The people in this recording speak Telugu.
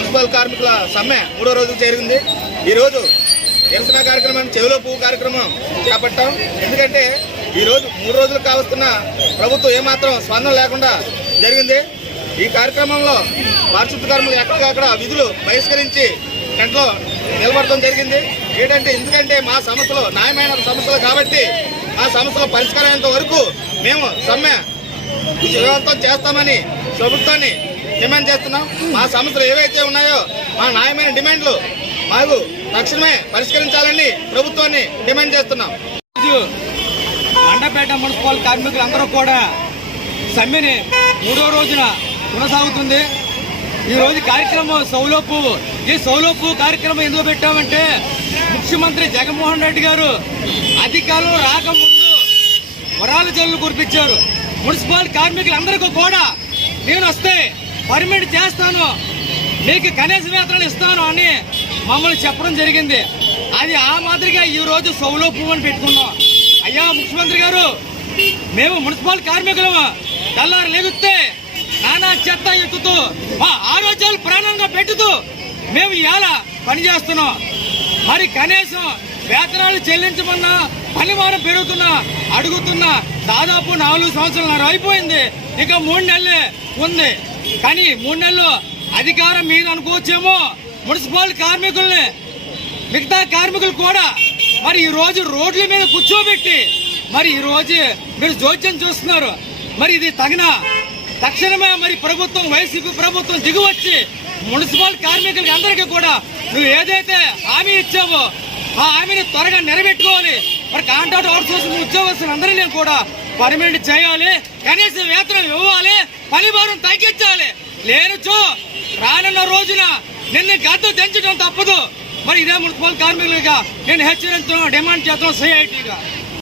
మున్సిపల్ కార్మికుల సమ్మె 3వ రోజు జరిగింది. ఈరోజు నిరసన కార్యక్రమం చెవిలో పువ్వు కార్యక్రమం చేపట్టాం. ఎందుకంటే ఈరోజు 3 రోజులు కావస్తున్న ప్రభుత్వం ఏమాత్రం స్పందన లేకుండా జరిగింది. ఈ కార్యక్రమంలో పారిశుద్ధ కార్మికులు ఎక్కడికక్కడ విధులు బహిష్కరించి గంటలో నిలబడటం జరిగింది. ఎందుకంటే మా సమస్యలు న్యాయమైన సమస్యలు కాబట్టి ఆ సమస్యలు పరిష్కారమైనంత వరకు మేము సమ్మె విజయవంతం చేస్తామని ప్రభుత్వాన్ని డిమాండ్ చేస్తున్నాం. మా సమస్యలు ఏవైతే ఉన్నాయో మా న్యాయమైన డిమాండ్లు మాకు తక్షణమే పరిష్కరించాలని ప్రభుత్వాన్ని డిమాండ్ చేస్తున్నాం. మండపేట మున్సిపల్ కార్మికులందరూ కూడా సమ్మెని 3వ రోజున కొనసాగుతుంది. ఈ రోజు కార్యక్రమం సౌలోపు. ఈ సౌలోపు కార్యక్రమం ఎందుకు పెట్టామంటే ముఖ్యమంత్రి జగన్మోహన్ రెడ్డి గారు అధికారంలో రాకముందు వరాల జల్లు కురిపించారు. మున్సిపల్ కార్మికులందరికీ కూడా నేను వస్తే పర్మిట్ చేస్తాను, మీకు కనీస వేతనాలు ఇస్తాను అని మమ్మల్ని చెప్పడం జరిగింది. అది ఆ మాదిరిగా ఈ రోజు సౌలోపు అని పెట్టుకున్నాం. అయ్యా ముఖ్యమంత్రి గారు, మేము మున్సిపల్ కార్మికులు తెల్లారు లెగిస్తే నానా చెత్త ఎక్కుతూ మా ఆరోగ్యాలు ప్రాణంగా పెట్టుతూ మేము ఇలా పనిచేస్తున్నాం. మరి కనీసం వేతనాలు చెల్లించమన్నా పని వారం పెరుగుతున్నా అడుగుతున్నా దాదాపు 4 సంవత్సరాలు అయిపోయింది. ఇక 3 నెలలే ఉంది. కానీ 3 నెలలు అధికారం మీద అనుకోవచ్చేమో మున్సిపల్ కార్మికుల్ని మిగతా కార్మికులు కూడా మరి ఈ రోజు రోడ్ల మీద కూర్చోబెట్టి మరి ఈ రోజు మీరు జోక్యం చూస్తున్నారు. మరి ఇది తక్షణమే మరి ప్రభుత్వం వైసీపీ ప్రభుత్వం దిగువచ్చి మున్సిపల్ కార్మికులకి అందరికీ కూడా నువ్వు ఏదైతే హామీ ఇచ్చావో ఆ హామీని త్వరగా నెరవేర్చుకోవాలి. మరి కాంట్రాక్ట్ అవుట్సోర్సింగ్ ఉద్యోగస్తులందరినీ కూడా పర్మనెంట్ చేయాలి, కనీసం వేతనం ఇవ్వాలి, పని భారం తగ్గించాలి. లేనుచో రానున్న రోజున నిన్ను గద్దె దించడం తప్పదు. మరి ఇదే మున్సిపల్ కార్మికులుగా నేను హెచ్చరించడం డిమాండ్ చేస్తాం సిఐటిగా.